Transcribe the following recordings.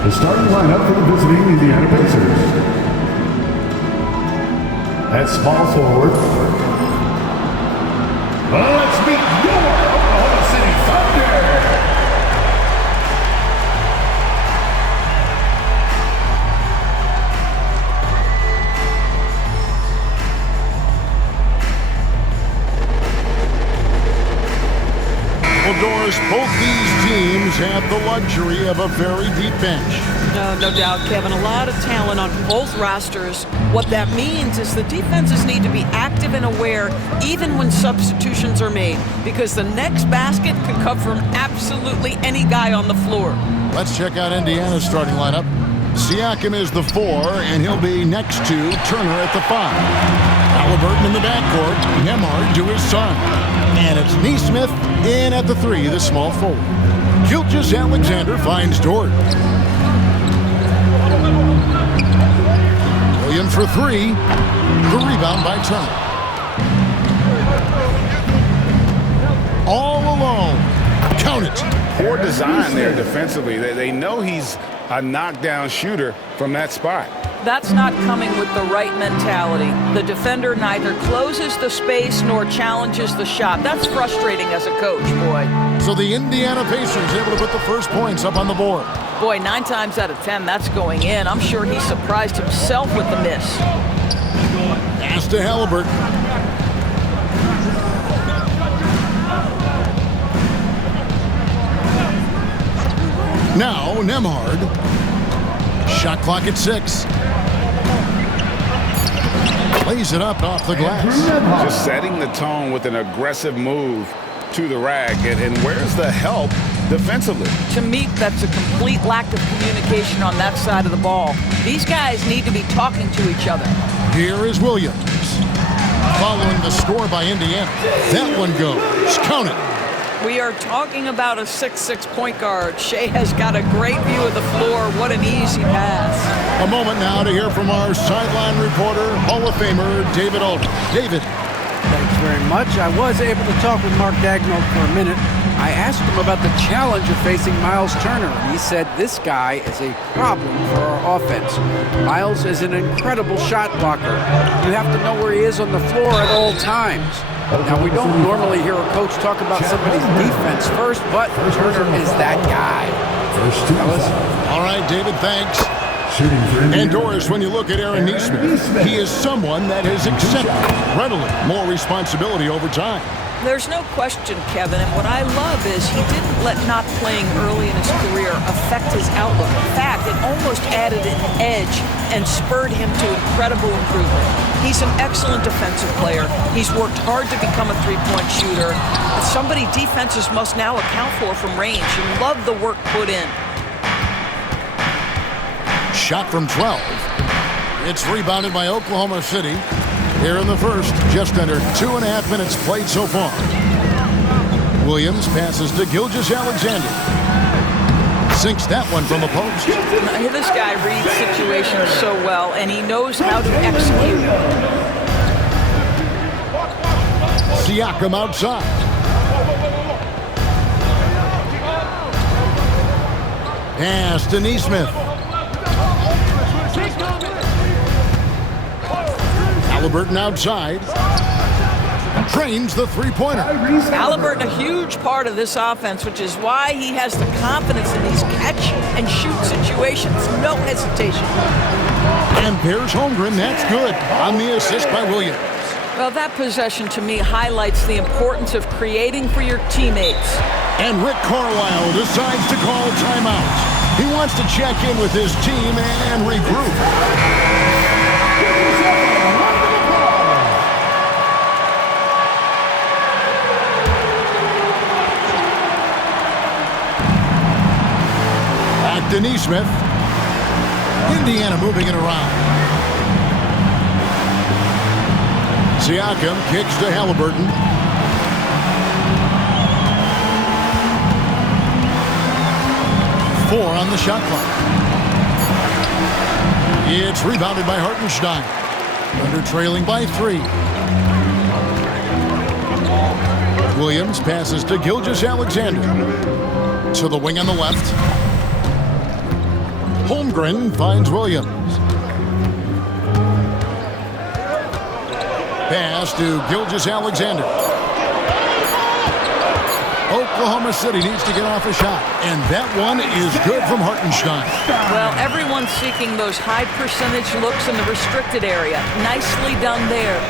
The starting lineup for the visiting Indiana Pacers. At small forward, let's meet your Oklahoma City Thunder. Well, Doris, both these teams have the luxury of a very deep bench. No doubt, Kevin. A lot of talent on both rosters. What that means is the defenses need to be active and aware even when substitutions are made, because the next basket could come from absolutely any guy on the floor. Let's check out Indiana's starting lineup. Siakam is the 4, and he'll be next to Turner at the 5. Haliburton in the backcourt, Nembhard to his son. And it's Nesmith in at the 3, the small forward. Gilgeous-Alexander finds Dort. Williams for 3. The rebound by Turner. All alone. Count it. Poor design there defensively. They know he's a knockdown shooter from that spot. That's not coming with the right mentality. The defender neither closes the space nor challenges the shot. That's frustrating as a coach, boy. So the Indiana Pacers able to put the first points up on the board. Boy, 9 times out of 10, that's going in. I'm sure he surprised himself with the miss. Pass to Haliburton. Now Nembhard. Shot clock at 6. Plays it up off the glass. Just setting the tone with an aggressive move to the rack. And where's the help defensively? To me, that's a complete lack of communication on that side of the ball. These guys need to be talking to each other. Here is Williams. Following the score by Indiana. That one goes. Count it. We are talking about a 6'6" point guard. Shea has got a great view of the floor. What an easy pass. A moment now to hear from our sideline reporter, Hall of Famer David Aldridge. David. Thanks very much. I was able to talk with Mark Dagnall for a minute. I asked him about the challenge of facing Miles Turner, and he said this guy is a problem for our offense. Miles is an incredible shot blocker. You have to know where he is on the floor at all times. Now, we don't normally hear a coach talk about somebody's defense first, but Turner is that guy. All right, David, thanks. And Doris, when you look at Aaron Nesmith, he is someone that has accepted readily more responsibility over time. There's no question, Kevin, and what I love is he didn't let not playing early in his career affect his outlook. In fact, it almost added an edge and spurred him to incredible improvement. He's an excellent defensive player. He's worked hard to become a three-point shooter. It's somebody defenses must now account for from range. You love the work put in. Shot from 12. It's rebounded by Oklahoma City. Here in the first, just under 2.5 minutes played so far. Williams passes to Gilgeous-Alexander. Sinks that one from a post. This guy reads situations so well, and he knows how to execute. Siakam outside. Pass to Nesmith. Haliburton outside. Trains the three-pointer. Haliburton, a huge part of this offense, which is why he has the confidence in these catch-and-shoot situations. No hesitation. And there's Holmgren. That's good on the assist by Williams. Well, that possession to me highlights the importance of creating for your teammates. And Rick Carlisle decides to call timeout. He wants to check in with his team and regroup. Nesmith. Indiana moving it around. Siakam kicks to Haliburton. Four on the shot clock. It's rebounded by Hartenstein. Under trailing by 3. Williams passes to Gilgeous-Alexander. To the wing on the left. Holmgren finds Williams. Pass to Gilgeous-Alexander. Oklahoma City needs to get off a shot, and that one is good from Hartenstein. Well, everyone's seeking those high percentage looks in the restricted area. Nicely done there.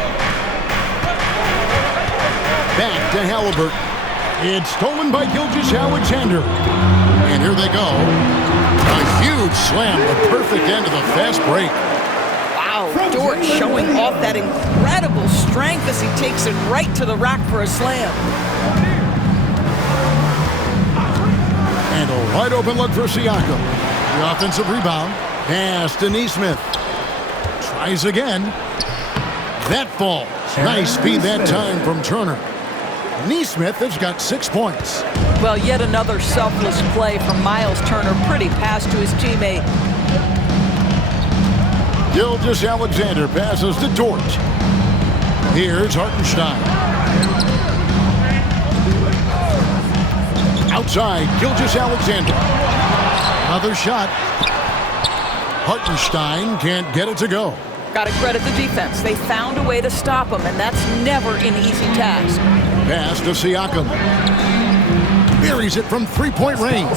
Back to Haliburton. It's stolen by Gilgeous-Alexander. And here they go. A huge slam, the perfect end of the fast break. Wow, Dort showing off that incredible strength as he takes it right to the rack for a slam. And a wide open look for Siakam. The offensive rebound. Pass to Nesmith. Tries again. That falls. Nice feed that time from Turner. Nesmith has got 6 points. Well, yet another selfless play from Miles Turner. Pretty pass to his teammate. Gilgeous-Alexander passes to Dort. Here's Hartenstein. Outside, Gilgeous-Alexander. Another shot. Hartenstein can't get it to go. Got to credit the defense. They found a way to stop him, and that's never an easy task. Pass to Siakam. Buries it from three-point range.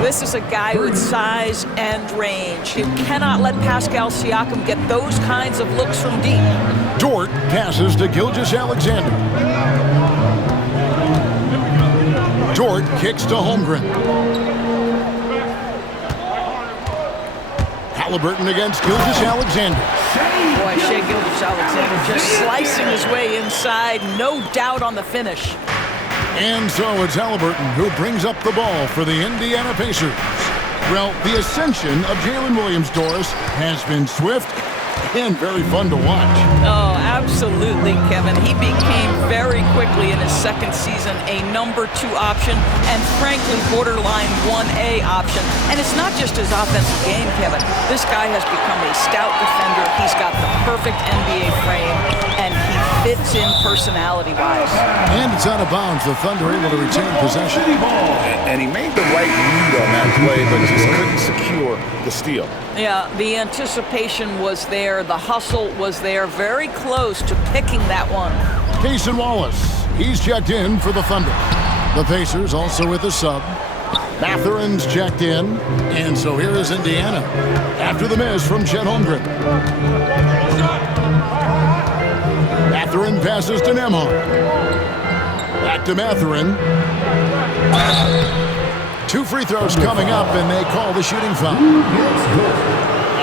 This is a guy with size and range. You cannot let Pascal Siakam get those kinds of looks from deep. Dort passes to Gilgeous-Alexander. Dort kicks to Holmgren. Haliburton against Gilgeous-Alexander. Boy, Shai Gilgeous-Alexander just slicing his way inside. No doubt on the finish. And so it's Haliburton who brings up the ball for the Indiana Pacers. Well, the ascension of Jalen Williams-Doris has been swift and very fun to watch. Oh, absolutely, Kevin. He became very quickly in his second season a number 2 option and frankly borderline 1A option. And it's not just his offensive game, Kevin. This guy has become a stout defender. He's got the perfect NBA frame and he fits in personality-wise. And it's out of bounds. The Thunder able to retain possession. And he made the right read on that play, but just couldn't secure the steal. Yeah, the anticipation was there. The hustle was there. Very close to picking that one. Cason Wallace, he's checked in for the Thunder. The Pacers also with a sub. Matherin's checked in. And so here is Indiana after the miss from Chet Holmgren. Matherin passes to Nembhard. Back to Matherin. 2 free throws coming up, and they call the shooting foul.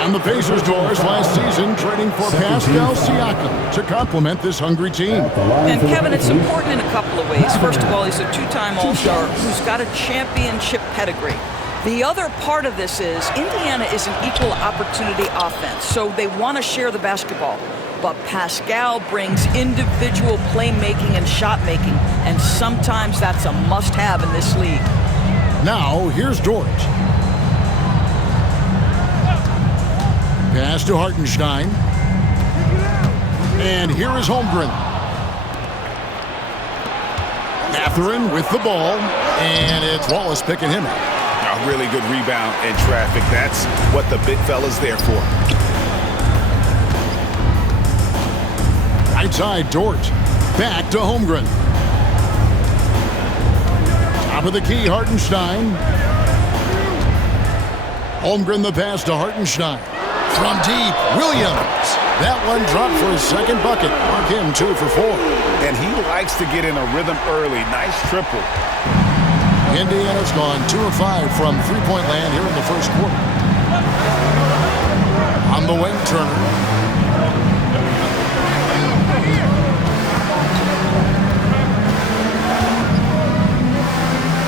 And the Pacers Doors last season trading for Pascal Siakam to complement this hungry team. And Kevin, it's important in a couple of ways. First of all, he's a 2-time All-Star who's got a championship pedigree. The other part of this is Indiana is an equal opportunity offense, so they want to share the basketball. But Pascal brings individual playmaking and shot making, and sometimes that's a must-have in this league. Now, here's Dort. Pass to Hartenstein. And here is Holmgren. Matherin with the ball, and it's Wallace picking him up. A really good rebound in traffic. That's what the big fella's there for. Right side, Dort. Back to Holmgren. Top of the key, Hartenstein. Holmgren the pass to Hartenstein. From deep, Williams. That one dropped for his second bucket. Mark him 2 for 4. And he likes to get in a rhythm early. Nice triple. Indiana's gone 2 of 5 from three-point land here in the first quarter. On the wing, Turner.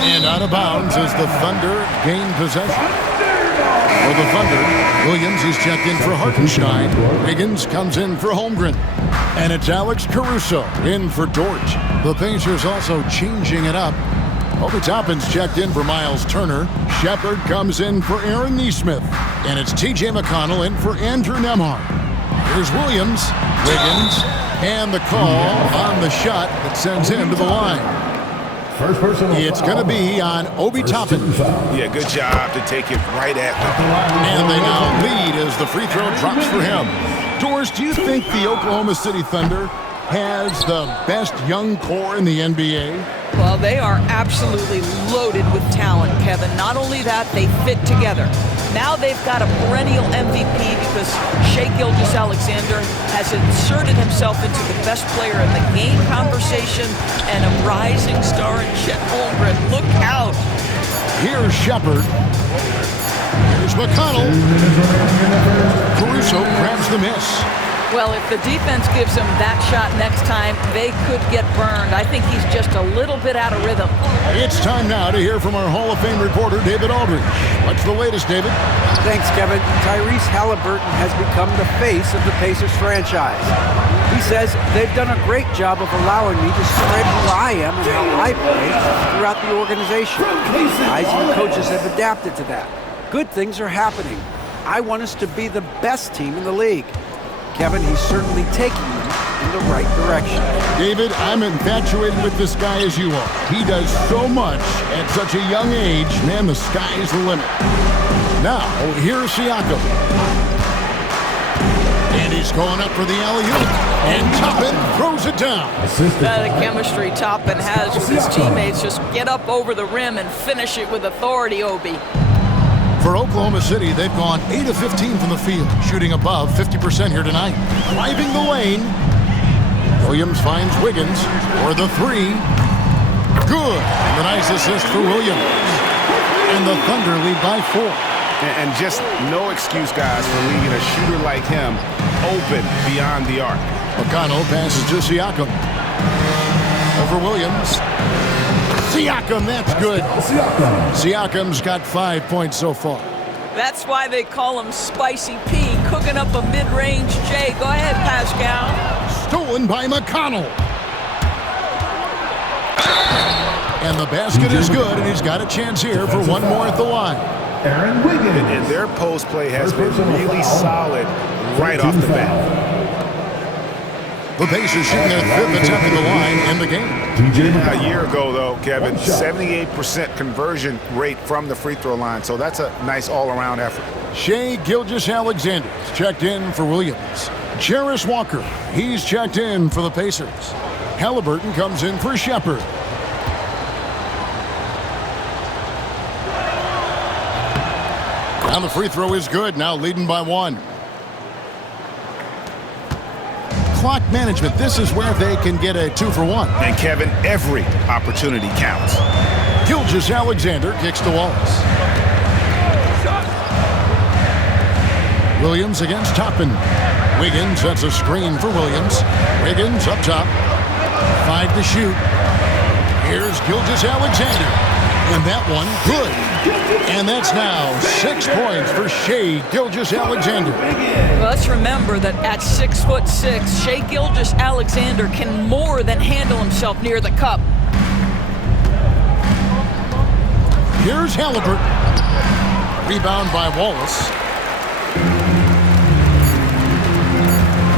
And out of bounds as the Thunder gain possession. For the Thunder, Williams, he's checked in for Hartenstein. Wiggins comes in for Holmgren. And it's Alex Caruso in for Dort. The Pacers also changing it up. Obi Toppin's checked in for Miles Turner. Shepard comes in for Aaron Nesmith. And it's T.J. McConnell in for Andrew Nembhard. Here's Williams, Wiggins, and the call on the shot that sends him to the line. First personal It's going to be on Obi Toppin. Yeah, good job to take it right at them. And they now lead as the free throw drops for him. Doris, do you think the Oklahoma City Thunder has the best young core in the NBA? Well, they are absolutely loaded with talent, Kevin. Not only that, they fit together. Now they've got a perennial MVP because Shai Gilgeous-Alexander has inserted himself into the best player in the game conversation and a rising star in Chet Holmgren. Look out. Here's Shepard. Here's McConnell. Caruso grabs the miss. Well, if the defense gives him that shot next time, they could get burned. I think he's just a little bit out of rhythm. It's time now to hear from our Hall of Fame reporter, David Aldridge. What's the latest, David? Thanks, Kevin. Tyrese Haliburton has become the face of the Pacers franchise. He says they've done a great job of allowing me to spread who I am and how I play throughout the organization. Guys and coaches have adapted to that. Good things are happening. I want us to be the best team in the league. Kevin, he's certainly taking them in the right direction. David, I'm infatuated with this guy as you are. He does so much at such a young age. Man, the sky's the limit. Now, here's Siakam. And he's going up for the alley-oop. And Toppin throws it down. The chemistry Toppin has with his teammates. Just get up over the rim and finish it with authority, Obi. For Oklahoma City, they've gone 8 of 15 from the field, shooting above 50% here tonight. Driving the lane, Williams finds Wiggins for the three. Good. And the nice assist for Williams. And the Thunder lead by 4. And just no excuse, guys, for leaving a shooter like him open beyond the arc. McConnell passes to Siakam. Over Williams. Siakam, that's good. Siakam's got 5 points so far. That's why they call him Spicy P, cooking up a mid-range J. Go ahead, Pascal. Stolen by McConnell. And the basket is good, and he's got a chance here for one more at the line. Aaron Wiggins. And their post play has been really solid right off the bat. The Pacers shooting their 5th attempt at the line in the game. A year ago, though, Kevin, 78% conversion rate from the free throw line. So that's a nice all-around effort. Shai Gilgeous-Alexander checked in for Williams. Jarris Walker, he's checked in for the Pacers. Haliburton comes in for Shepard. And the free throw is good, now leading by 1. Clock management, this is where they can get a 2-for-1. And Kevin, every opportunity counts. Gilgeous-Alexander kicks to Wallace. Williams against Toppin. Wiggins sets a screen for Williams. Wiggins up top. 5 to shoot. Here's Gilgeous-Alexander. And that one, good. And that's now 6 points for Shai Gilgeous-Alexander. Well, let's remember that at 6'6", Shai Gilgeous-Alexander can more than handle himself near the cup. Here's Haliburton. Rebound by Wallace.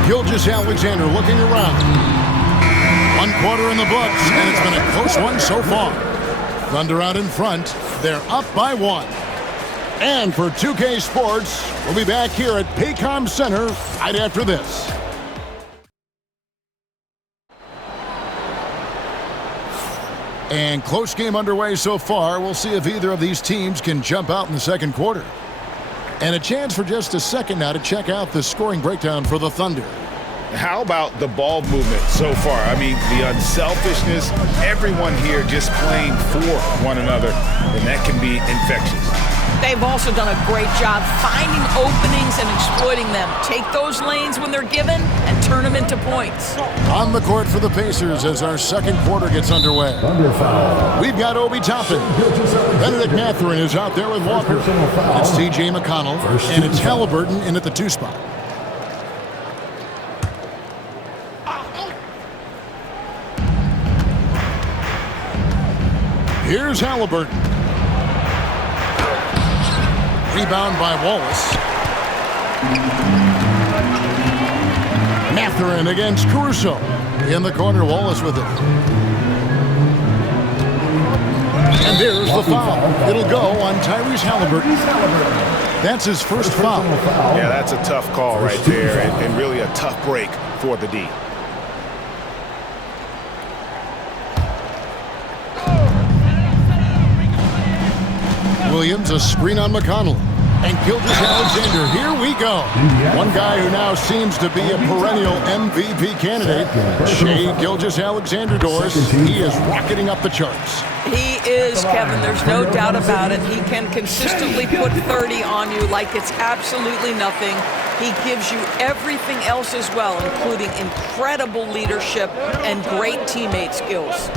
Gilgeous-Alexander looking around. 1 quarter in the books, and it's been a close one so far. Thunder out in front. They're up by 1. And for 2K Sports, we'll be back here at Paycom Center right after this. And close game underway so far. We'll see if either of these teams can jump out in the second quarter. And a chance for just a second now to check out the scoring breakdown for the Thunder. How about the ball movement so far? I mean, the unselfishness, everyone here just playing for one another, and that can be infectious. They've also done a great job finding openings and exploiting them. Take those lanes when they're given and turn them into points. On the court for the Pacers as our second quarter gets underway. We've got Obi Toppin. Benedict Mathurin is out there with Walker. It's T.J. McConnell, and it's Haliburton in at the 2 spot. Here's Haliburton. Rebound by Wallace. Mathurin against Caruso. In the corner, Wallace with it. And there's the foul. It'll go on Tyrese Haliburton. That's his first foul. Yeah, that's a tough call right there, and really a tough break for the D. Williams, a screen on McConnell. And Gilgeous-Alexander, here we go. One guy who now seems to be a perennial MVP candidate, Shai Gilgeous-Alexander, Doris. He is rocketing up the charts. He is, Kevin. There's no doubt about it. He can consistently put 30 on you like it's absolutely nothing. He gives you everything else as well, including incredible leadership and great teammate skills.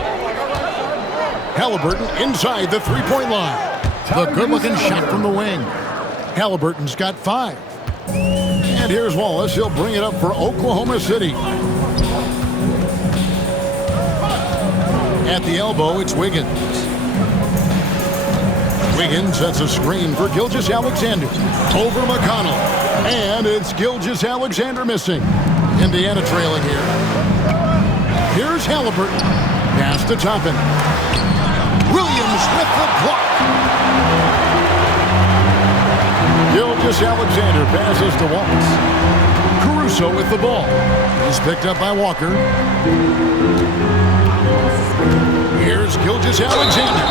Haliburton inside the three-point line. The good-looking shot from the wing. Haliburton's got 5. And here's Wallace. He'll bring it up for Oklahoma City. At the elbow, it's Wiggins. Wiggins sets a screen for Gilgeous-Alexander. Over McConnell. And it's Gilgeous-Alexander missing. Indiana trailing here. Here's Haliburton. Pass to Toppin. Williams with the block. Gilgeous-Alexander passes to Wallace. Caruso with the ball. He's picked up by Walker. Here's Gilgeous-Alexander.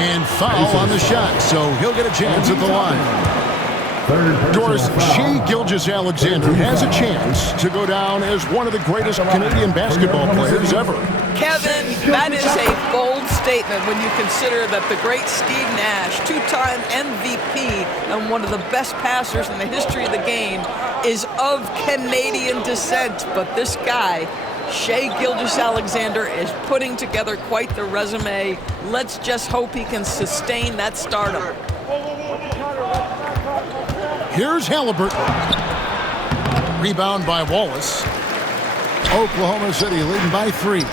And foul on the shot, so he'll get a chance at the line. Doris, Shai Gilgeous-Alexander has a chance to go down as one of the greatest Canadian basketball players ever. Kevin, that is a bold statement when you consider that the great Steve Nash, two-time MVP and one of the best passers in the history of the game, is of Canadian descent. But this guy, Shai Gilgeous-Alexander, is putting together quite the resume. Let's just hope he can sustain that stardom. Here's Haliburton. Rebound by Wallace. Oklahoma City leading by 3.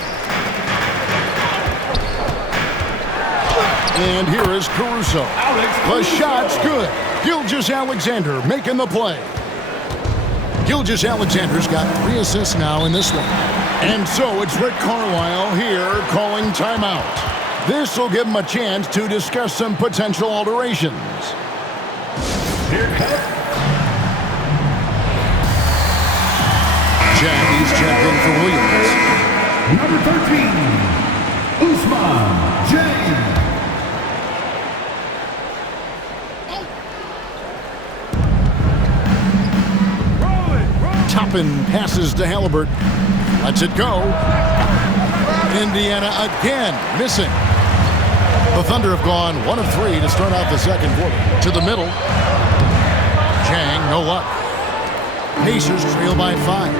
And here is Caruso. The shot's good. Gilgeous-Alexander making the play. Gilgeous-Alexander's got 3 assists now in this one. And so it's Rick Carlisle here calling timeout. This will give him a chance to discuss some potential alterations. He's checked in for Williams. Number 13, Usman James. Toppin passes to Haliburton. Lets it go. Indiana again missing. The Thunder have gone 1 of 3 to start out the second quarter. To the middle. Chang, no luck. Pacers trail by 5.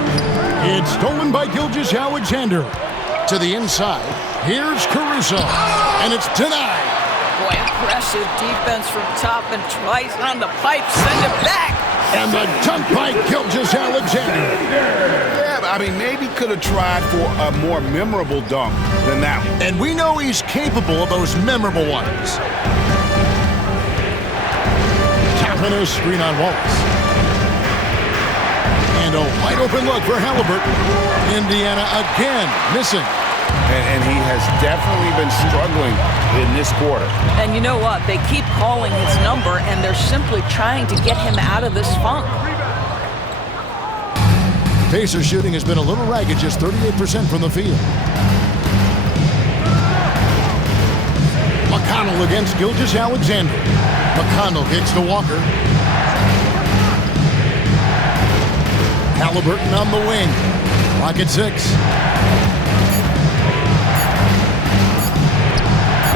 It's stolen by Gilgeous-Alexander. To the inside. Here's Caruso. And it's denied. Boy, impressive defense from Toppin. Tries on the pipe, send it back. And the dunk by Gilgeous-Alexander. Yeah, I mean, maybe could have tried for a more memorable dunk than that one. And we know he's capable of those memorable ones. Toppin a screen on Wallace. And a wide open look for Haliburton. Indiana again missing. And he has definitely been struggling in this quarter. And you know what? They keep calling his number, and they're simply trying to get him out of this funk. Pacers shooting has been a little ragged, just 38% from the field. McConnell against Gilgeous-Alexander. McConnell kicks to Walker. Haliburton on the wing. Clock at 6.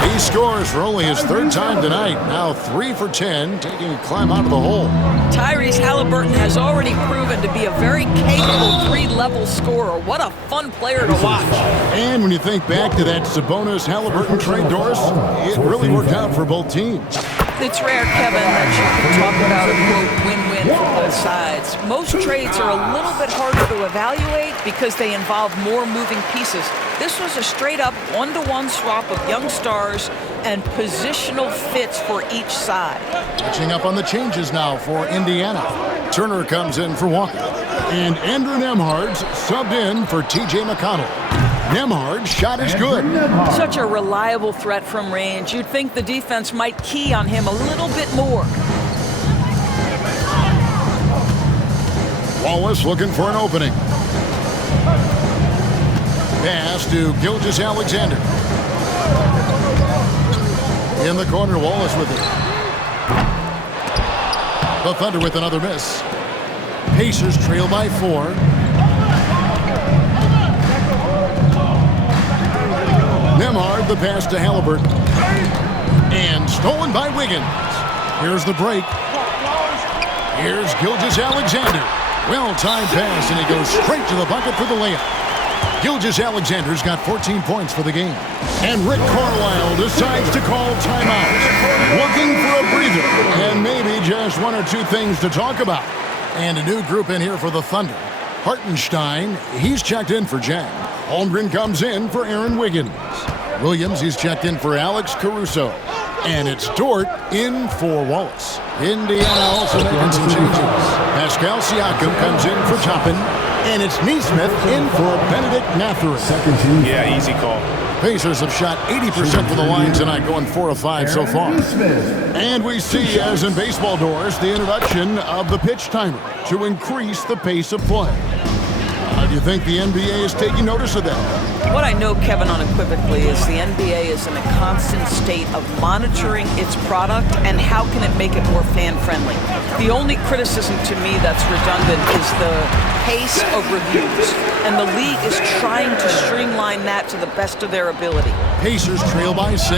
He scores for only his 3rd time tonight. Now 3 for 10, taking a climb out of the hole. Tyrese Haliburton has already proven to be a very capable 3-level scorer. What a fun player to watch. And when you think back to that Sabonis-Haliburton trade, Doris, it really worked out for both teams. It's rare, Kevin, that you can talk about a, quote, win-win from both sides. Most trades are a little bit harder to evaluate because they involve more moving pieces. This was a straight-up one-to-one swap of young stars and positional fits for each side. Catching up on the changes now for Indiana. Turner comes in for Walker. And Andrew Nembhard's subbed in for T.J. McConnell. Nemhard's shot is good. Such a reliable threat from range. You'd think the defense might key on him a little bit more. Wallace looking for an opening. Pass to Gilgeous-Alexander. In the corner, Wallace with it. The Thunder with another miss. Pacers trail by 4. Nemhard the pass to Haliburton. And stolen by Wiggins. Here's the break. Here's Gilgeous-Alexander. Well-timed pass, and he goes straight to the bucket for the layup. Gilgeous-Alexander's got 14 points for the game. And Rick Carlisle decides to call timeout. Looking for a breather. And maybe just one or two things to talk about. And a new group in here for the Thunder. Hartenstein, he's checked in for Jang. Holmgren comes in for Aaron Wiggins. Williams, he's checked in for Alex Caruso. And it's Dort in for Wallace. Indiana also making some changes. Pascal Siakam comes in for Toppin. And it's Neesmith in for Benedict Mathurin. Yeah, easy call. Pacers have shot 80% from the line tonight, going 4 of 5 so far. And we see, as in baseball doors, the introduction of the pitch timer to increase the pace of play. Do you think the NBA is taking notice of that? What I know, Kevin, unequivocally is the NBA is in a constant state of monitoring its product and how can it make it more fan-friendly. The only criticism to me that's redundant is the pace of reviews, and the league is trying to streamline that to the best of their ability. Pacers trail by 6.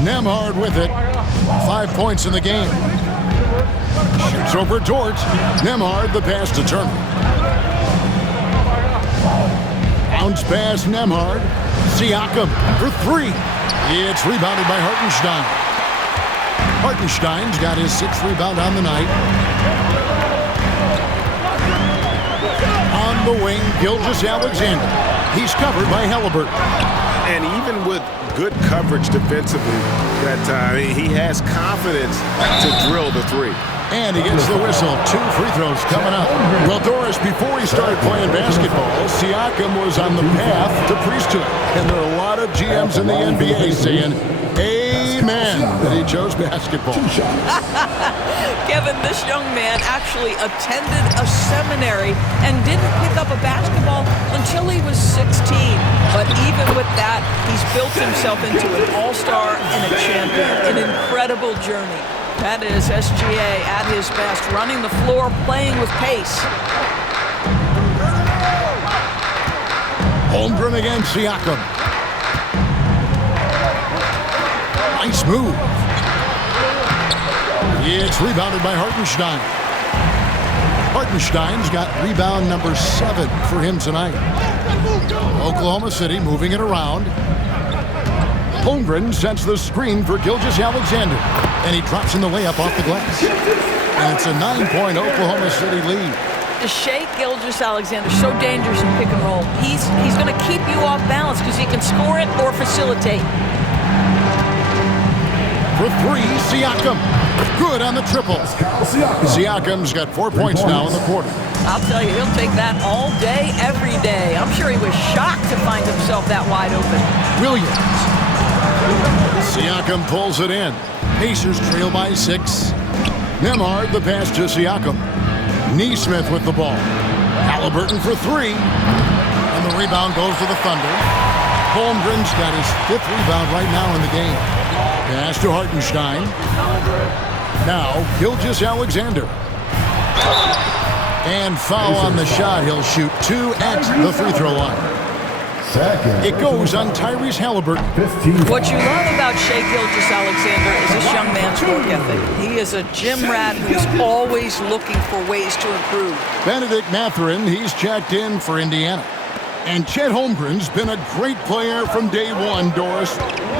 Nemhard with it. 5 points in the game. Shoots over Dort. Nemhard the pass to Turner. Bounce pass Nemhard. Siakam for 3. It's rebounded by Hartenstein. Hartenstein's got his 6th rebound on the night. On the wing, Gilgeous-Alexander. He's covered by Haliburton. And even with good coverage defensively that time, he has confidence to drill the 3. And he gets the whistle. 2 free throws coming up. Well, Doris, before he started playing basketball, Siakam was on the path to priesthood. And there are a lot of GMs in the NBA saying, amen, that he chose basketball. Kevin, this young man actually attended a seminary and didn't pick up a basketball until he was 16. But even with that, he's built himself into an all-star and a champion. An incredible journey. That is SGA at his best, running the floor, playing with pace. Holmgren against Siakam. Nice move. It's rebounded by Hartenstein. Hartenstein's got rebound number 7 for him tonight. Oklahoma City moving it around. Holmgren sets the screen for Gilgeous-Alexander. And he drops in the layup off the glass. And it's a 9-point Oklahoma City lead. Shai Gilgeous-Alexander, so dangerous in pick and roll. He's going to keep you off balance because he can score it or facilitate. For 3, Siakam. Good on the triple. Siakam's got 4 points now in the quarter. I'll tell you, he'll take that all day, every day. I'm sure he was shocked to find himself that wide open. Williams. Siakam pulls it in. Pacers trail by 6. Nemhard the pass to Siakam. Neesmith with the ball. Haliburton for 3. And the rebound goes to the Thunder. Holmgren's got his 5th rebound right now in the game. Pass to Hartenstein. Now Gilgeous-Alexander. And foul on the shot. He'll shoot 2 at the free throw line. It goes on Tyrese Haliburton. What you love about Shai Gilgeous-Alexander is this young man's work ethic. He is a gym rat who's always looking for ways to improve. Benedict Mathurin, he's checked in for Indiana. And Chet Holmgren's been a great player from day one, Doris.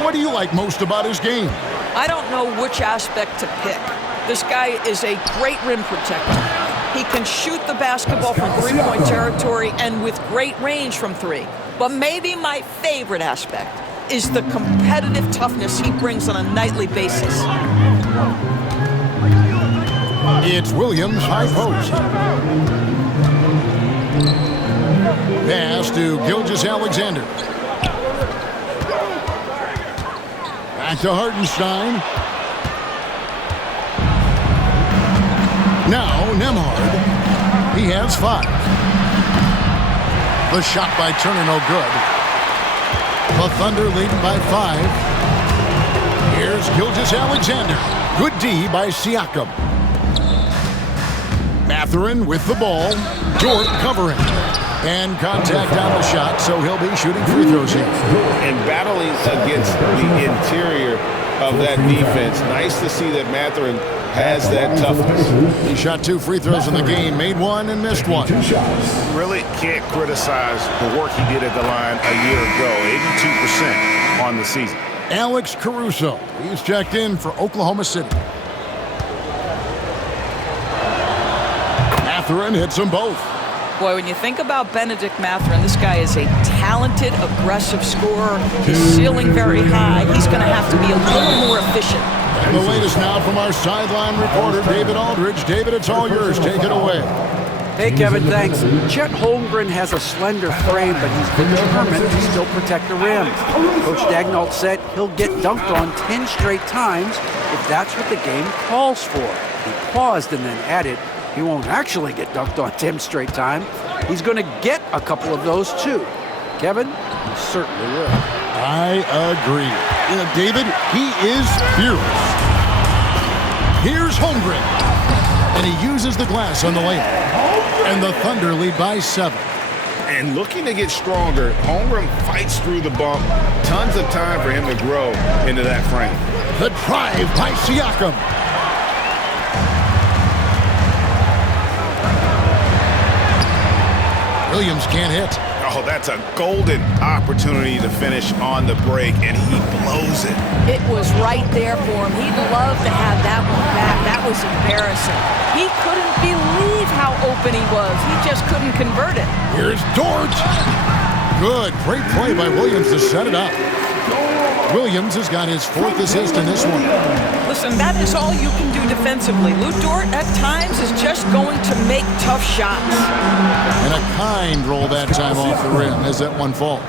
What do you like most about his game? I don't know which aspect to pick. This guy is a great rim protector. He can shoot the basketball from three-point territory and with great range from 3. But maybe my favorite aspect is the competitive toughness he brings on a nightly basis. It's Williams high post. Pass to Gilgeous-Alexander. Back to Hartenstein. Now Nembhard. He has 5. The shot by Turner no good. The Thunder leading by 5. Here's Gilgeous-Alexander. Good D by Siakam. Mathurin with the ball. Dort covering. And contact on the shot, so he'll be shooting free throws here. And battling against the interior of that defense. Nice to see that Mathurin has that toughness. He shot 2 free throws in the game, made 1 and missed 1. Really can't criticize the work he did at the line a year ago. 82% on the season. Alex Caruso, he's checked in for Oklahoma City. Mathurin hits them both. Boy, when you think about Benedict Mathurin, this guy is a talented, aggressive scorer. His ceiling very high. He's going to have to be a little more efficient. And the latest now from our sideline reporter, David Aldridge. David, it's all yours. Take it away. Hey, Kevin, thanks. Chet Holmgren has a slender frame, but he's determined to still protect the rim. Coach Daigneault said he'll get dunked on 10 straight times if that's what the game calls for. He paused and then added, he won't actually get dunked on 10 straight times. He's going to get a couple of those, too. Kevin, he certainly will. I agree. David, he is furious. Here's Holmgren. And he uses the glass on the layup. And the Thunder lead by 7. And looking to get stronger, Holmgren fights through the bump. Tons of time for him to grow into that frame. The drive by Siakam. Williams can't hit. Oh, that's a golden opportunity to finish on the break, and he blows it. It was right there for him. He'd love to have that one back. That was embarrassing. He couldn't believe how open he was. He just couldn't convert it. Here's Dort. Good. Great play by Williams to set it up. Williams has got his 4th assist in this one. Listen, that is all you can do defensively. Lou Dort, at times, is just going to make tough shots. And a kind roll that time off the rim as that one falls.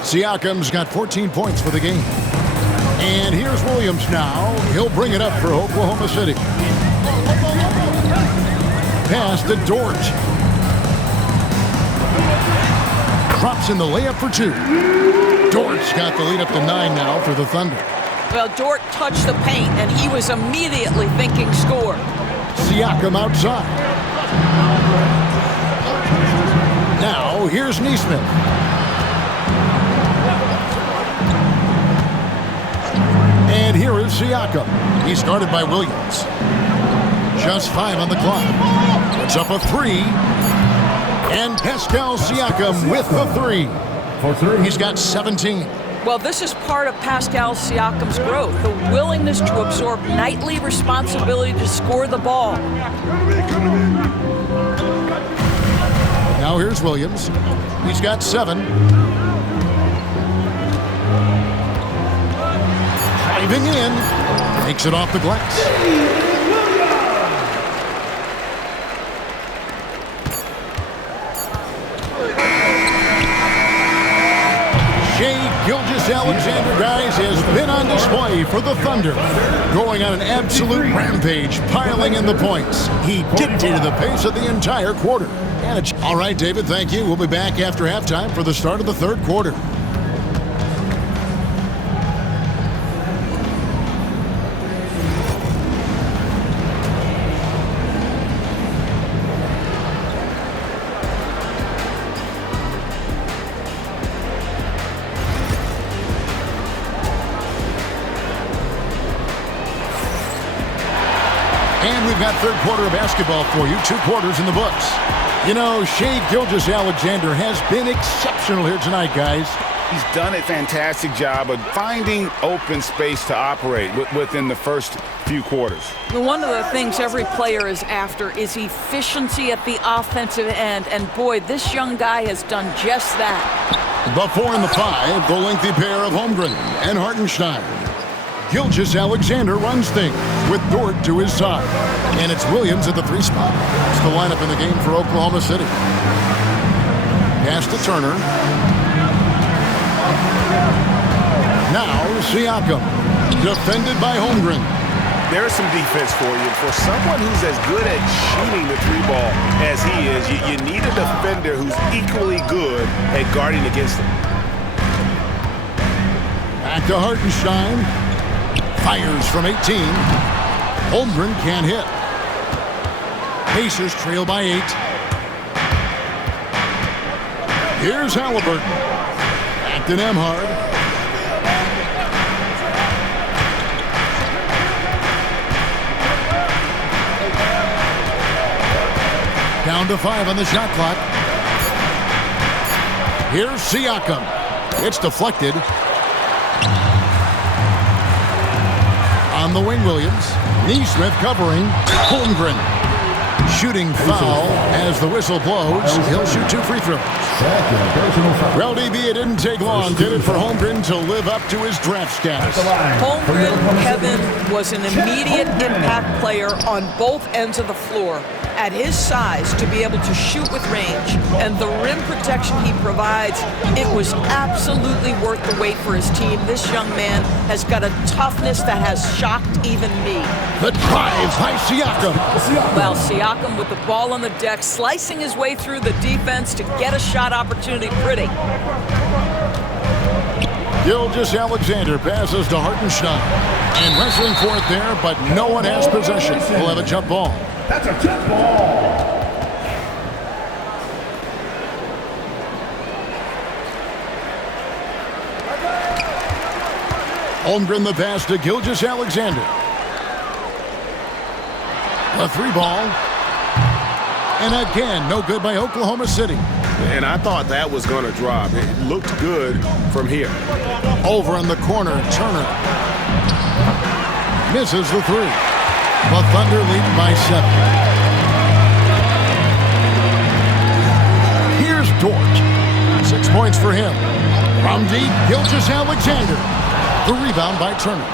Siakam's got 14 points for the game. And here's Williams now. He'll bring it up for Oklahoma City. Pass to Dort. Drops in the layup for 2. Dort's got the lead up to 9 now for the Thunder. Well, Dort touched the paint, and he was immediately thinking score. Siakam outside. Now, here's Nesmith. And here is Siakam. He's guarded by Williams. Just 5 on the clock. Puts up a 3. And Pascal Siakam with the 3. He's got 17. Well, this is part of Pascal Siakam's growth, the willingness to absorb nightly responsibility to score the ball. Now here's Williams. He's got 7. Diving in. Takes it off the glass. Gilgeous-Alexander, guys, has been on display for the Thunder. Going on an absolute rampage, piling in the points. He dictated the pace of the entire quarter. All right, David, thank you. We'll be back after halftime for the start of the 3rd quarter. And we've got 3rd quarter of basketball for you. 2 quarters in the books. You know, Shai Gilgeous-Alexander has been exceptional here tonight, guys. He's done a fantastic job of finding open space to operate within the first few quarters. One of the things every player is after is efficiency at the offensive end. And boy, this young guy has done just that. The 4 and the 5, the lengthy pair of Holmgren and Hartenstein. Gilgeous-Alexander runs things with Dort to his side. And it's Williams at the 3 spot. It's the lineup in the game for Oklahoma City. Pass to Turner. Now Siakam. Defended by Holmgren. There's some defense for you. For someone who's as good at shooting the three ball as he is, you need a defender who's equally good at guarding against him. Back to Hartenstein. Fires from 18. Holmgren can't hit. Pacers trail by 8. Here's Haliburton. Back to Nembhard. Down to 5 on the shot clock. Here's Siakam. It's deflected. On the wing, Williams. Neesmith covering. Holmgren. Shooting foul as the whistle blows. He'll shoot 2 free throws. Well, DB, it didn't take long, did it, for Holmgren to live up to his draft status? Holmgren, Kevin, was an immediate impact player on both ends of the floor. At his size, to be able to shoot with range and the rim protection he provides, it was absolutely worth the wait for his team. This young man has got a toughness that has shocked even me. The drive by Siakam. Well, Siakam with the ball on the deck, slicing his way through the defense to get a shot opportunity pretty. Gilgeous-Alexander passes to Hartenstein. And wrestling for it there, but no one has possession. We'll have a jump ball. That's a jump ball. Holmgren the pass to Gilgeous-Alexander. The 3-ball. And again, no good by Oklahoma City. And I thought that was going to drop. It looked good from here. Over in the corner, Turner. Misses the 3. The Thunder leading by 7. Here's Dort. 6 points for him. From deep, Gilgeous-Alexander. The rebound by Turner.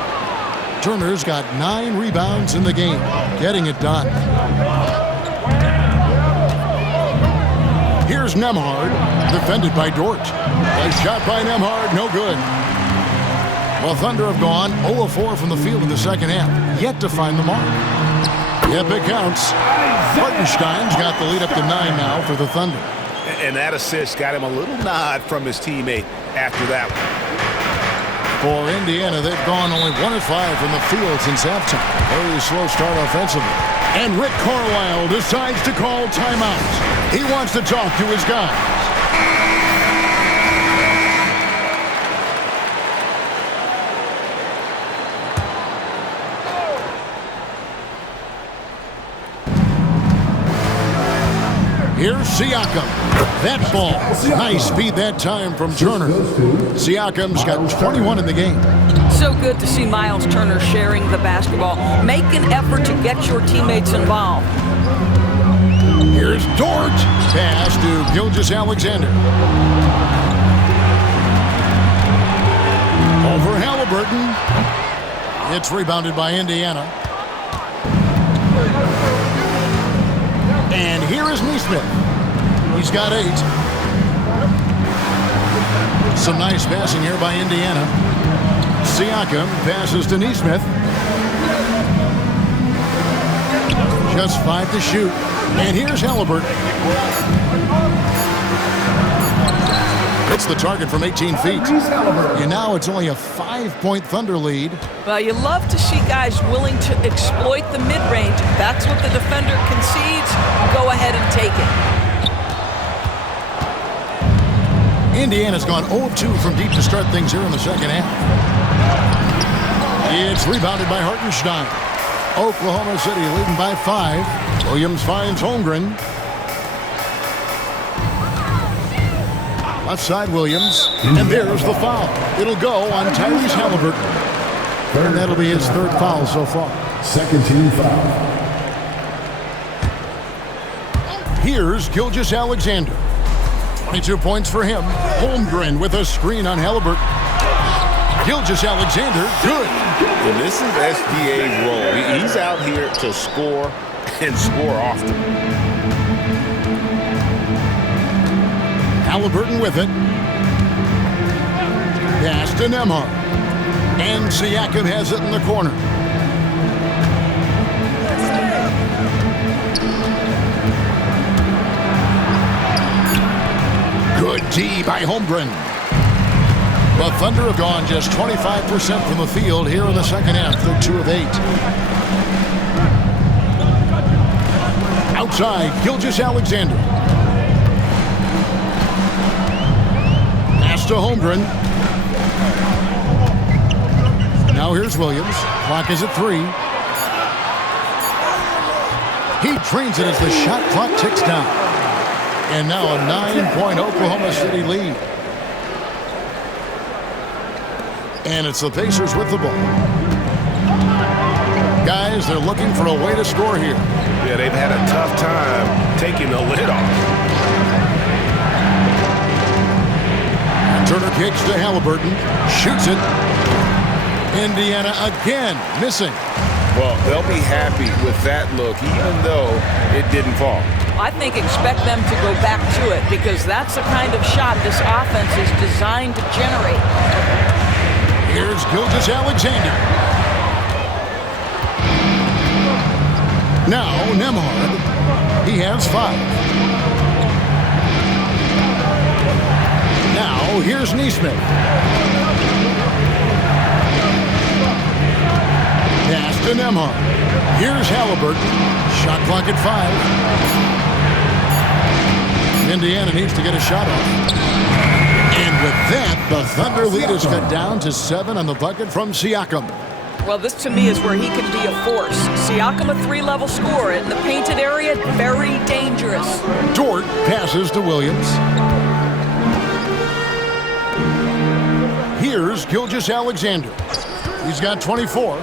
Turner's got 9 rebounds in the game, getting it done. Here's Nembhard, defended by Dort. A shot by Nembhard, no good. Well, Thunder have gone 0 of 4 from the field in the second half, yet to find the mark. Yep, it counts. Hartenstein's got the lead up to 9 now for the Thunder. And that assist got him a little nod from his teammate after that one. For Indiana, they've gone only 1 of 5 from the field since halftime. Very slow start offensively. And Rick Carlisle decides to call timeout. He wants to talk to his guys. Here's Siakam. That ball. Nice speed that time from Turner. Siakam's got 21 in the game. So good to see Miles Turner sharing the basketball. Make an effort to get your teammates involved. Here's Dort. Pass to Gilgeous-Alexander. Over Haliburton. It's rebounded by Indiana. And here is Neesmith. He's got 8. Some nice passing here by Indiana. Siakam passes to Neesmith. Just 5 to shoot. And here's Haliburton. Hits the target from 18 feet. And now it's only a 5-point Thunder lead. Well, you love to see guys willing to exploit the mid-range. That's what the defender concedes. Go ahead and take it. Indiana's gone 0 of 2 from deep to start things here in the second half. It's rebounded by Hartenstein. Oklahoma City leading by 5. Williams finds Holmgren. Left side Williams. And there's the foul. It'll go on Tyrese Haliburton. And that'll be his 3rd foul so far. Second team foul. Here's Gilgeous-Alexander. 22 points for him. Holmgren with a screen on Haliburton. Gilgeous-Alexander, good. And this is SGA's role. He's out here to score and score often. Haliburton with it. Pass to Nembhard. And Siakam has it in the corner. Good D by Holmgren. The Thunder have gone just 25% from the field here in the second half. They're 2 of 8. Outside, Gilgeous-Alexander. Pass to Holmgren. Now here's Williams. Clock is at 3. He drains it as the shot clock ticks down. And now a 9-point Oklahoma City lead. And it's the Pacers with the ball. Guys, they're looking for a way to score here. Yeah, they've had a tough time taking the lid off. Turner kicks to Haliburton. Shoots it. Indiana again missing. Well, they'll be happy with that look, even though it didn't fall. I think expect them to go back to it because that's the kind of shot this offense is designed to generate. Here's Gilgeous-Alexander. Now Nembhard. He has 5. Now here's Nesmith. Pass to Nembhard. Here's Haliburton. Shot clock at 5. Indiana needs to get a shot off. And with that, the Thunder lead is cut down to 7 on the bucket from Siakam. Well, this to me is where he can be a force. Siakam, a 3-level scorer in the painted area, very dangerous. Dort passes to Williams. Here's Gilgeous-Alexander. He's got 24.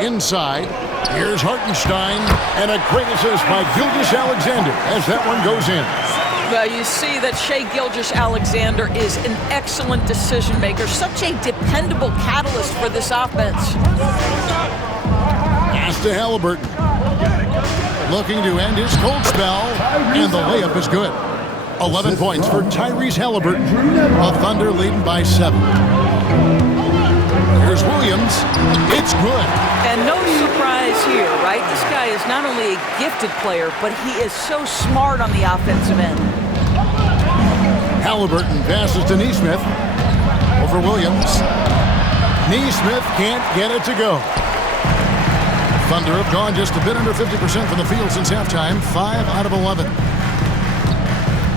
Inside, here's Hartenstein, and a great assist by Gilgeous-Alexander as that one goes in. Well, you see that Shai Gilgeous-Alexander is an excellent decision maker, such a dependable catalyst for this offense. Pass to Haliburton. Looking to end his cold spell, and the layup is good. 11 points for Tyrese Haliburton. The Thunder leading by 7. Here's Williams. It's good. And no surprise here, right? This guy is not only a gifted player, but he is so smart on the offensive end. Haliburton passes to Nesmith. Over Williams. Nesmith can't get it to go. Thunder have gone just a bit under 50% from the field since halftime. 5 out of 11.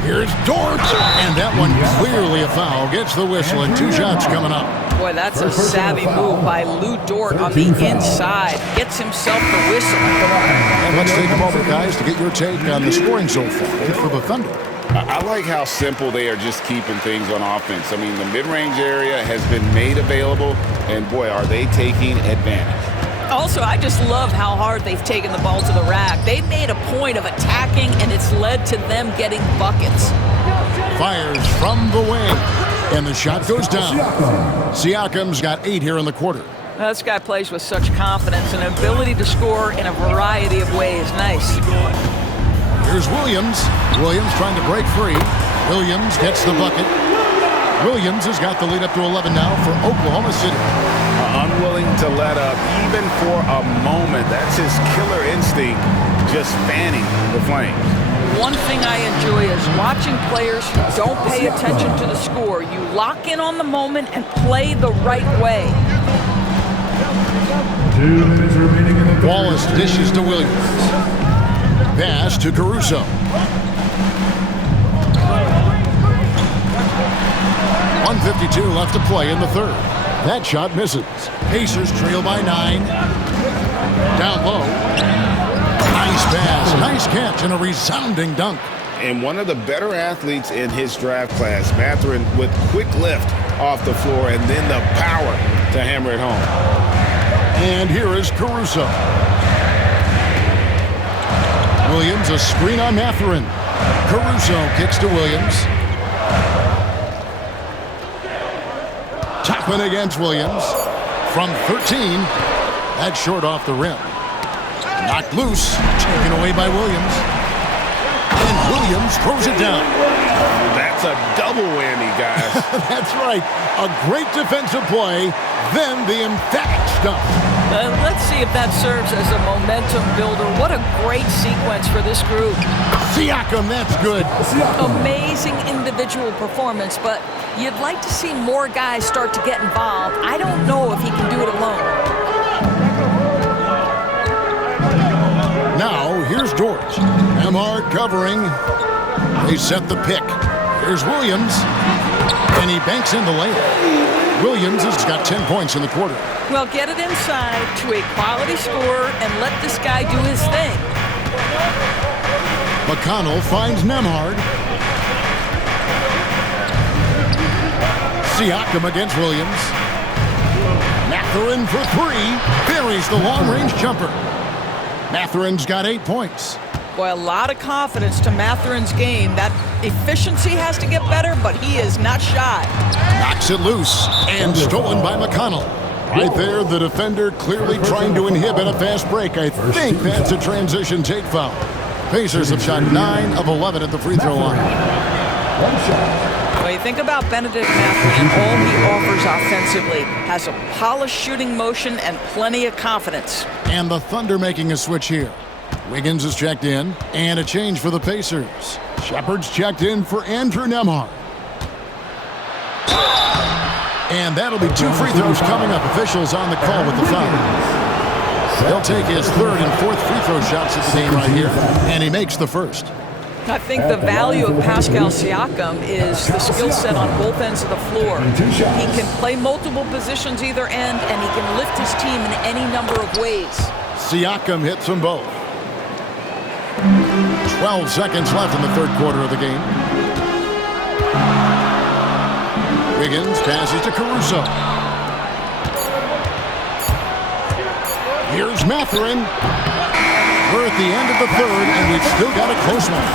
Here's Dort. And that one clearly a foul. Gets the whistle and 2 shots coming up. Boy, that's a savvy move by Lou Dort on the inside. Gets himself the whistle. And let's take a moment, guys, to get your take on the scoring so far for the Thunder. I like how simple they are just keeping things on offense. I mean, the mid-range area has been made available, and boy, are they taking advantage. Also, I just love how hard they've taken the ball to the rack. They've made a point of attacking, and it's led to them getting buckets. Fires from the wing, and the shot goes down. Siakam's got 8 here in the quarter. Well, this guy plays with such confidence and ability to score in a variety of ways. Nice. Here's Williams. Williams trying to break free. Williams gets the bucket. Williams has got the lead up to 11 now for Oklahoma City. Unwilling to let up even for a moment. That's his killer instinct, just fanning the flame. One thing I enjoy is watching players who don't pay attention to the score. You lock in on the moment and play the right way. 2 minutes remaining in the Wallace dishes to Williams. Pass to Caruso. 1:52 left to play in the third. That shot misses. Pacers trail by 9. Down low. Nice pass, nice catch, and a resounding dunk. And one of the better athletes in his draft class, Mathurin, with quick lift off the floor and then the power to hammer it home. And here is Caruso. Williams, a screen on Mathurin. Caruso kicks to Williams. Toppin against Williams. From 13, that's short off the rim. Knocked loose, taken away by Williams. And Williams throws it down. That That's a double whammy, guys. That's right. A great defensive play, then the emphatic stuff. Let's see if that serves as a momentum builder. What a great sequence for this group. Siakam, that's good. Amazing individual performance, but you'd like to see more guys start to get involved. I don't know if he can do it alone. Now, here's George. Nemhard covering. They set the pick. Here's Williams. And he banks in the layup. Williams has got 10 points in the quarter. Well, get it inside to a quality scorer and let this guy do his thing. McConnell finds Nemhard. Siakam against Williams. Mathurin for three. Buries the long-range jumper. Mathurin's got 8 points. Boy, a lot of confidence to Mathurin's game. That efficiency has to get better, but he is not shy. Knocks it loose and stolen by McConnell. Right there, the defender clearly trying to inhibit a fast break. I think that's a transition take foul. Pacers have shot 9 of 11 at the free throw line. Well, you think about Benedict Mathurin and all he offers offensively. Has a polished shooting motion and plenty of confidence. And the Thunder making a switch here. Wiggins is checked in, and a change for the Pacers. Shepard's checked in for Andrew Nemhard. And that'll be 2 free throws coming up. Officials on the call with the foul. He'll take his 3rd and 4th free throw shots at the game right here, and he makes the first. I think the value of Pascal Siakam is the skill set on both ends of the floor. He can play multiple positions either end, and he can lift his team in any number of ways. Siakam hits them both. 12 seconds left in the 3rd quarter of the game. Wiggins passes to Caruso. Here's Mathurin. We're at the end of the 3rd, and we've still got a close one.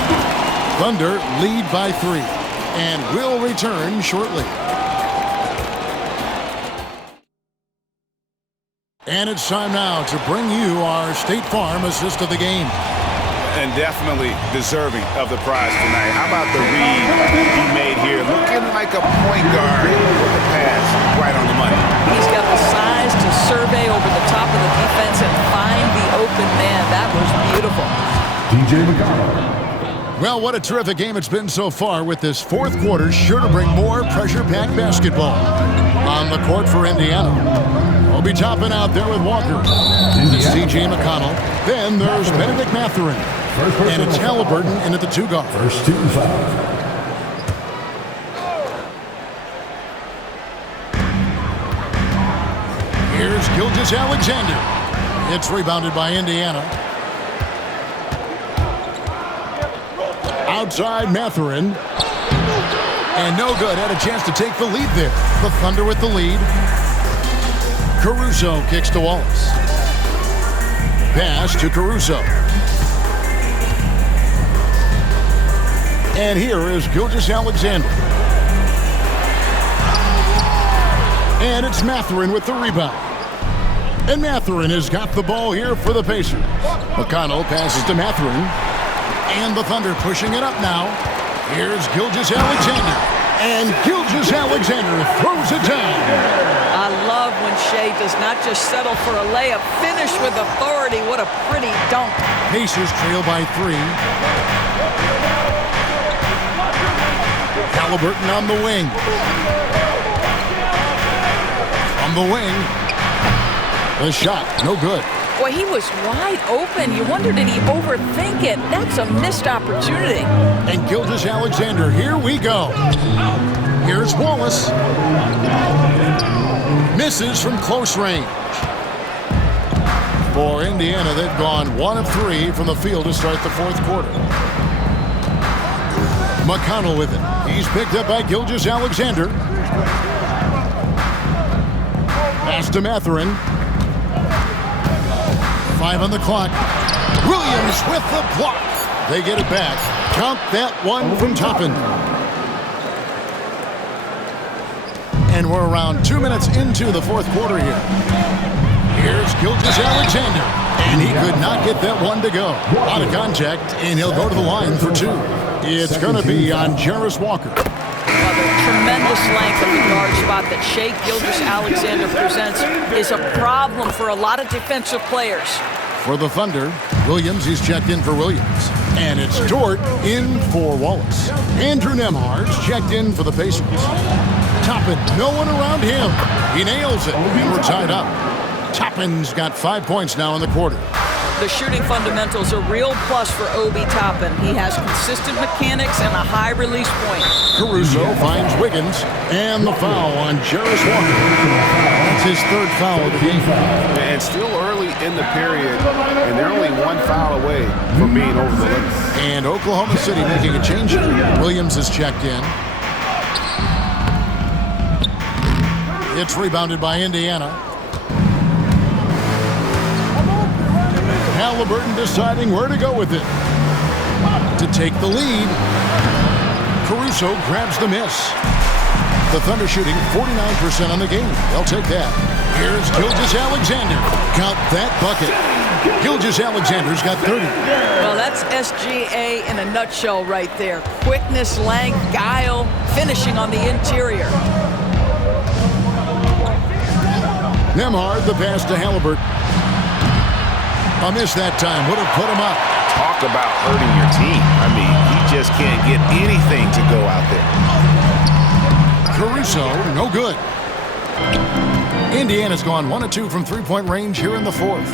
Thunder lead by 3, and will return shortly. And it's time now to bring you our State Farm assist of the game. And definitely deserving of the prize tonight. How about the read he made here? Looking like a point guard with the pass right on the money. He's got the size to survey over the top of the defense and find the open man. That was beautiful. DJ McConnell. Well, what a terrific game it's been so far, with this 4th quarter sure to bring more pressure-packed basketball. On the court for Indiana, we'll be topping out there with Walker. It's C.J. McConnell. Then there's Benedict Mathurin. And it's Haliburton in at the 2 guard. First 2 foul. Here's Gilgeous-Alexander. It's rebounded by Indiana. Outside Mathurin. And no good. Had a chance to take the lead there. The Thunder with the lead. Caruso kicks to Wallace. Pass to Caruso. And here is Gilgeous-Alexander. And it's Mathurin with the rebound. And Mathurin has got the ball here for the Pacers. McConnell passes to Mathurin. And the Thunder pushing it up now. Here's Gilgeous-Alexander. And Gilgeous-Alexander throws it down. I love when Shea does not just settle for a layup. Finish with authority. What a pretty dunk. Pacers trail by 3. Haliburton on the wing. From the wing. The shot, no good. Boy, he was wide open. You wonder, did he overthink it? That's a missed opportunity. And Gilgeous-Alexander, here we go. Here's Wallace. Misses from close range. For Indiana, they've gone 1 of 3 from the field to start the 4th quarter. McConnell with it. He's picked up by Gilgeous-Alexander. Pass to Mathurin. 5 on the clock. Williams with the block. They get it back. Count that one from Toppin. And we're around 2 minutes into the 4th quarter here. Here's Gilgeous-Alexander, and he could not get that one to go. Out of contact, and he'll go to the line for two. It's going to be on Jarris Walker. The tremendous length of the guard spot that Shai Gilgeous-Alexander presents is a problem for a lot of defensive players. For the Thunder, Williams, he's checked in for Williams. And it's Dort in for Wallace. Andrew Nembhard's checked in for the Pacers. Toppin, no one around him. He nails it, and we're tied up. Toppin's got 5 points now in the quarter. The shooting fundamentals are a real plus for Obi Toppin. He has consistent mechanics and a high release point. Caruso finds Wiggins, and the foul on Jarris Walker. That's his third foul of the game. And still early in the period, and they're only one foul away from being over the limit. And Oklahoma City making a change here. Williams is checked in. It's rebounded by Indiana. Haliburton deciding where to go with it. To take the lead. Caruso grabs the miss. The Thunder shooting 49% on the game. They'll take that. Here's Gilgeous-Alexander. Count that bucket. Gilgeous-Alexander's got 30. Well, that's SGA in a nutshell right there. Quickness, length, guile, finishing on the interior. Nembhard, the pass to Haliburton. A miss that time would have put him up. Talk about hurting your team. I mean, he just can't get anything to go out there. Caruso, no good. Indiana's gone 1 of 2 from three-point range here in the fourth.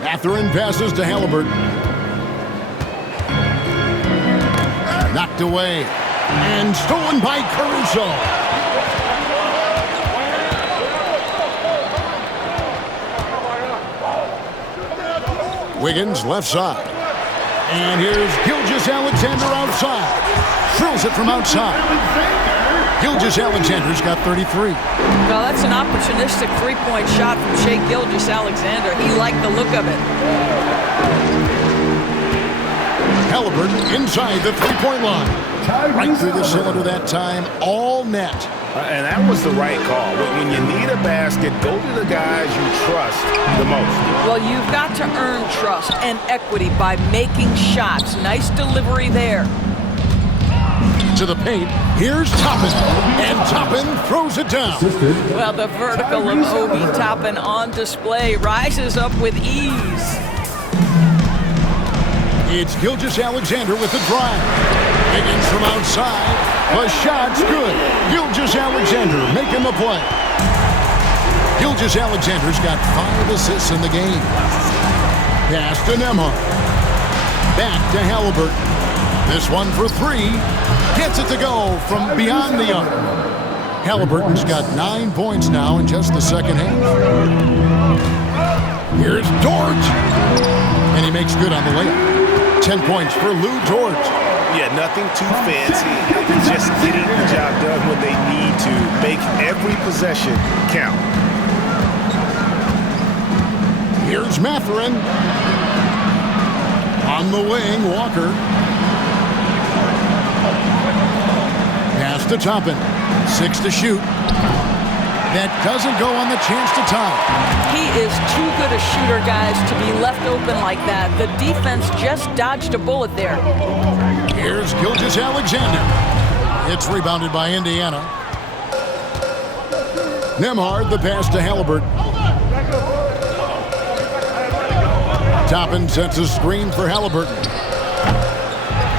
Mathurin passes to Haliburton. Knocked away. And stolen by Caruso. Wiggins left side. And here's Gilgeous-Alexander outside. Throws it from outside. Gilgeous-Alexander's got 33. Well, that's an opportunistic three-point shot from Shai Gilgeous-Alexander. He liked the look of it. Haliburton inside the three-point line. Right through the cylinder that time, all net. And that was the right call. When you need a basket, go to the guys you trust the most. Well, you've got to earn trust and equity by making shots. Nice delivery there. To the paint, here's Toppin. And Toppin throws it down. Well, the vertical of Obi Toppin on display rises up with ease. It's Gilgeous-Alexander with the drive. Wiggins from outside. The shot's good. Gilgeous-Alexander making the play. Gilgeous-Alexander's got 5 assists in the game. Pass to Nembhard. Back to Haliburton. This one for 3. Gets it to go from beyond the arc. Haliburton's got 9 points now in just the second half. Here's Dort. And he makes good on the layup. 10 points for Lou Dort. Yeah, nothing too fancy. Just getting the job done when they need to. Make every possession count. Here's Mathurin. On the wing, Walker. Pass to Toppin. 6 to shoot. That doesn't go on the chance to tie. He is too good a shooter, guys, to be left open like that. The defense just dodged a bullet there. Here's Gilgeous-Alexander. It's rebounded by Indiana. Nembhard, the pass to Haliburton. Toppin sets a screen for Haliburton.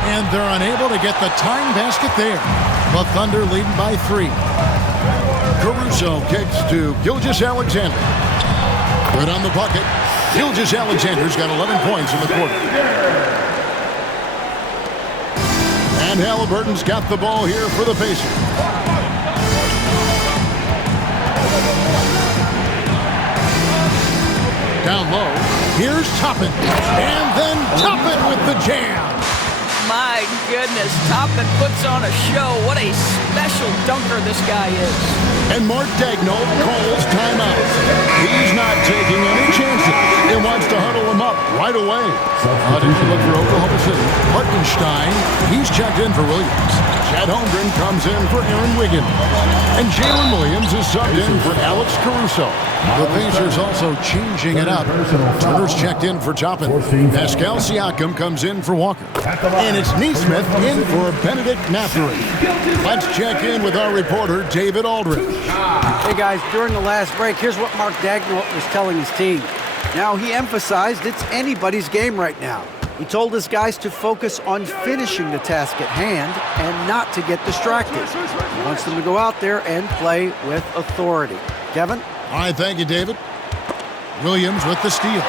And they're unable to get the tying basket there. The Thunder leading by 3. Caruso kicks to Gilgeous-Alexander. Good on the bucket. Gilgeous-Alexander's got 11 points in the quarter. And Haliburton's got the ball here for the Pacers. Down low. Here's Toppin. And then Toppin with the jam. My goodness, Toppin puts on a show. What a special dunker this guy is. And Mark Daigneault calls timeout. He's not taking any chances. He wants to huddle him up right away. How did you look for Oklahoma City? Hartenstein, he's checked in for Williams. Chad Holmgren comes in for Aaron Wiggins. And Jalen Williams is subbed in for Alex Caruso. The Pacers also changing it up. Turner's checked in for Toppin. Pascal Siakam comes in for Walker. And it's Neesmith in for Benedict Mathurin. Let's check in with our reporter, David Aldridge. Hey guys, during the last break, here's what Mark Daigneault was telling his team. Now, he emphasized it's anybody's game right now. He told his guys to focus on finishing the task at hand and not to get distracted. He wants them to go out there and play with authority. Kevin? All right, thank you, David. Williams with the steal.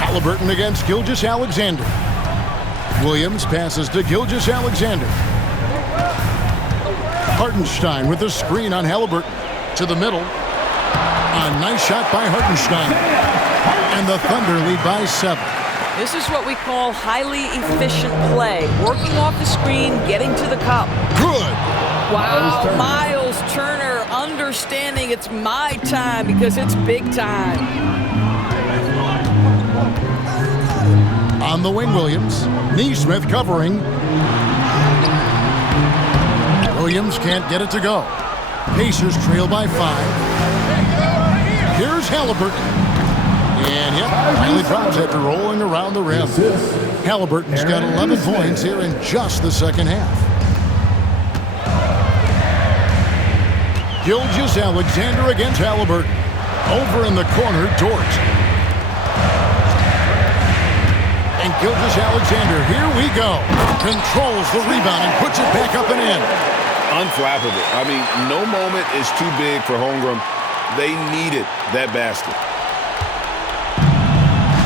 Haliburton against Gilgeous-Alexander. Williams passes to Gilgeous-Alexander. Hartenstein with the screen on Haliburton. To the middle. A nice shot by Hartenstein. And the Thunder lead by 7. This is what we call highly efficient play. Working off the screen, getting to the cup. Good. Wow, Miles Turner understanding it's my time because it's big time. On the wing, Williams. Neesmith covering. Williams can't get it to go. Pacers trail by 5. Here's Haliburton. And yep, finally drops after rolling around the rim. Haliburton's got 11 points here in just the second half. Gilgeous-Alexander against Haliburton. Over in the corner, Dort. And Gilgeous-Alexander, here we go. Controls the rebound and puts it back up and in. Unflappable. I mean, no moment is too big for Holmgren. They needed that basket.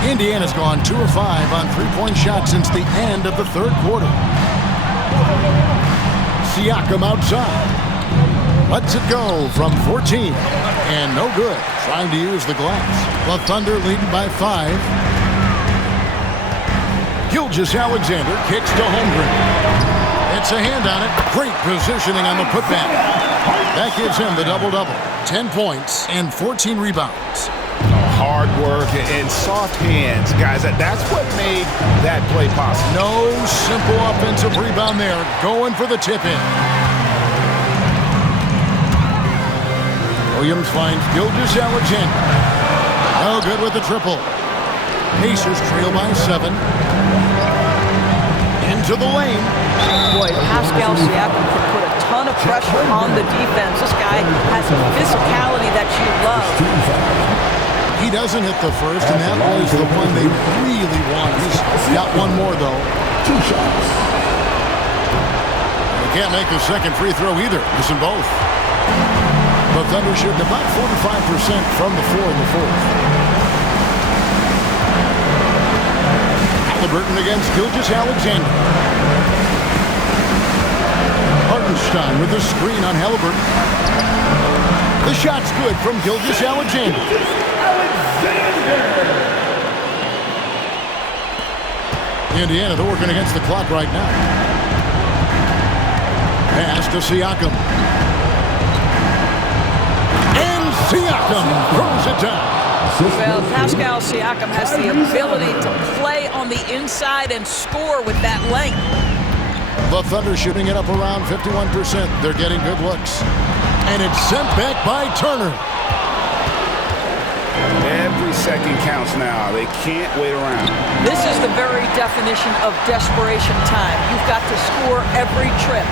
Indiana's gone 2 of 5 on three-point shots since the end of the third quarter. Siakam outside. Lets it go from 14. And no good. Trying to use the glass. The Thunder leading by 5. Gilgeous-Alexander kicks to Holmgren. It's a hand on it. Great positioning on the putback. That gives him the double-double. 10 points and 14 rebounds. Hard work and soft hands. Guys, that's what made that play possible. No simple offensive rebound there. Going for the tip-in. Williams finds Gilgeous-Alexander. No good with the triple. Pacers trail by 7. Into the lane. Boy, Pascal Siakam can put a ton of pressure on the defense. This guy has a physicality that you love. He doesn't hit the first, and that was the one they really wanted. He's got one more, though. 2 shots. They can't make the second free throw either. Missing both. The Thunder shooting about 45% from the floor in the fourth. Haliburton against Gilgeous-Alexander. Hartenstein with the screen on Haliburton. The shot's good from Gilgeous-Alexander. Indiana, they're working against the clock right now. Pass to Siakam. And Siakam throws it down. Well, Pascal Siakam has the ability to play on the inside and score with that length. The Thunder shooting it up around 51%. They're getting good looks. And it's sent back by Turner. Every second counts now. They can't wait around. This is the very definition of desperation time. You've got to score every trip.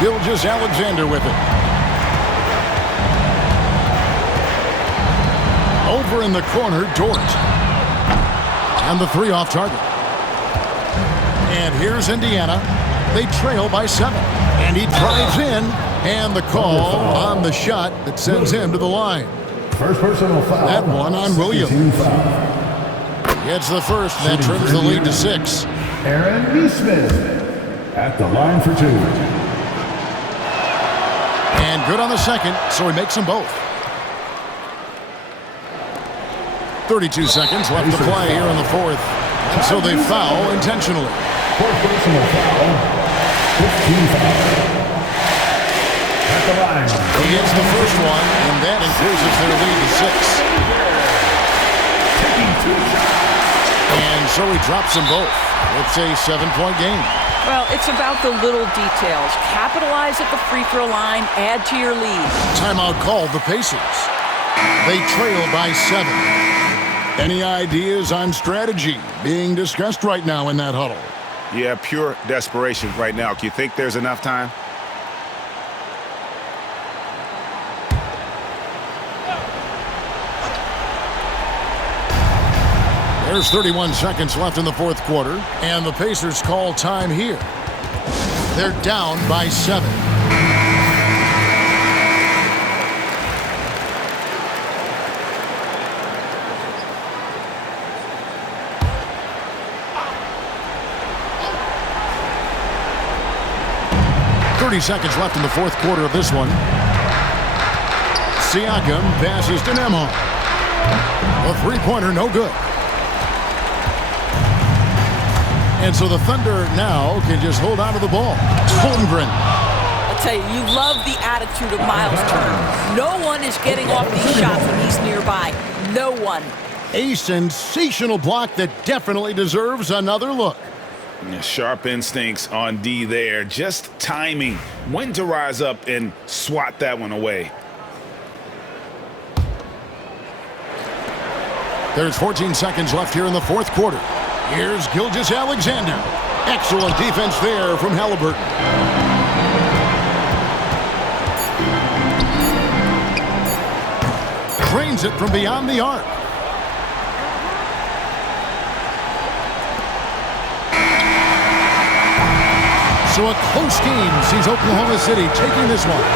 Gilgeous-Alexander with it. Over in the corner, Dort. And the 3 off target. And here's Indiana. They trail by 7. And he drives in. And the call on the shot that sends him to the line. First personal foul. That one on Williams. Gets the first, and that trims the lead to 6. Aaron Neesmith at the line for 2. And good on the second, so he makes them both. 32 seconds left to play here in the fourth. So they foul intentionally. Fourth personal foul. 15 foul. At the line. He gets the first one, and that increases their lead to 6. Taking 2 shots. And so he drops them both. It's a 7-point game. Well, it's about the little details. Capitalize at the free throw line, add to your lead. Timeout called the Pacers. They trail by 7. Any ideas on strategy being discussed right now in that huddle? Yeah, pure desperation right now. Do you think there's enough time? There's 31 seconds left in the fourth quarter, and the Pacers call time here. They're down by 7. Seconds left in the fourth quarter of this one. Siakam passes to Nemhard. A three-pointer, no good. And so the Thunder now can just hold on to the ball. Holmgren. I'll tell you, you love the attitude of Miles Turner. No one is getting off these shots when he's nearby. No one. A sensational block that definitely deserves another look. Sharp instincts on D there. Just timing. When to rise up and swat that one away. There's 14 seconds left here in the fourth quarter. Here's Gilgeous-Alexander. Excellent defense there from Haliburton. Drains it from beyond the arc. So a close game sees Oklahoma City taking this one.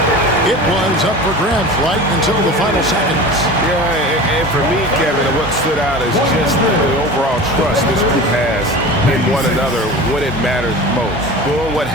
It was up for grabs right until the final seconds. Yeah, and for me, Kevin, what stood out is just the overall trust this group has in one another when it matters most. Doing what